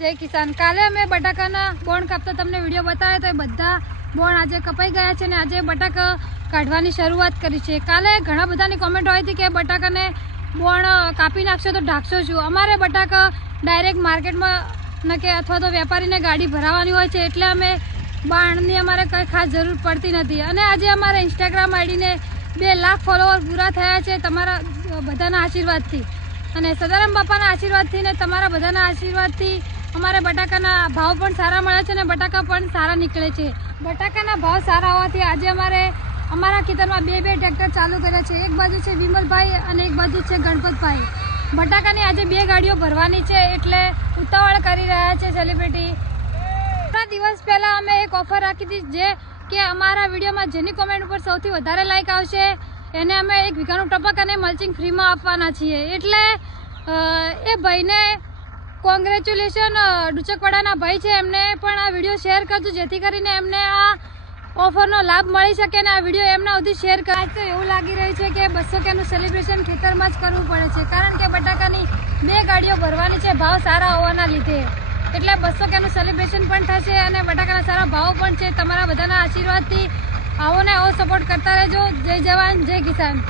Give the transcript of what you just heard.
જય કિસાન. કાલે અમે બટાકાના બોણ કાપતા તમને વિડીયો બતાવ્યો તો એ બધા બોણ આજે કપાઈ ગયા છે અને આજે બટાકા કાઢવાની શરૂઆત કરી છે. કાલે ઘણા બધાની કોમેન્ટ આવી હતી કે બટાકાને બોણ કાપી નાખશો તો ઢાંકશો શું. અમારે બટાકા ડાયરેક્ટ માર્કેટમાં કે અથવા તો વેપારીને ગાડી ભરાવાની હોય છે એટલે અમે બાણની અમારે કંઈ ખાસ જરૂર પડતી નથી. અને આજે અમારા ઇન્સ્ટાગ્રામ આઈડીને 2 લાખ ફોલોવર પૂરા થયા છે તમારા બધાના આશીર્વાદથી અને સદારામ બાપાના આશીર્વાદથી ને તમારા બધાના આશીર્વાદથી અમારે બટાકાના ભાવ પણ સારા મળે છે અને બટાકા પણ સારા નીકળે છે. બટાકાના ભાવ સારા હોવાથી આજે અમારે અમારા ખેતરમાં 2 ટ્રેક્ટર ચાલુ કર્યા છે. એક બાજુ છે વિમલભાઈ અને એક બાજુ છે ગણપતભાઈ. બટાકાની આજે 2 ગાડીઓ ભરવાની છે એટલે ઉતાવળ કરી રહ્યા છે સેલિબ્રિટી. થોડા દિવસ પહેલાં અમે એક ઓફર રાખી હતી જે કે અમારા વિડીયોમાં જેની કોમેન્ટ ઉપર સૌથી વધારે લાઇક આવશે એને અમે 1 વીઘાનું ટપક અને મલ્ચિંગ ફ્રીમાં આપવાના છીએ. એટલે એ ભાઈને કોંગ્રેચ્યુલેશન. ડુચકવાડાના ભાઈ છે એમને પણ આ વિડીયો શેર કરજો જેથી કરીને એમને આ ઓફરનો લાભ મળી શકે અને આ વિડીયો એમના સુધી શેર કરે. તો એવું લાગી રહ્યું છે કે 200 કેનું સેલિબ્રેશન ખેતરમાં જ કરવું પડે છે કારણ કે બટાકાની 2 ગાડીઓ ભરવાની છે ભાવ સારા હોવાના લીધે. એટલે 200 કેનું સેલિબ્રેશન પણ થશે અને બટાકાના સારા ભાવ પણ છે. તમારા બધાના આશીર્વાદથી આવો ને આવો સપોર્ટ કરતા રહેજો. જય જવાન જય કિસાન.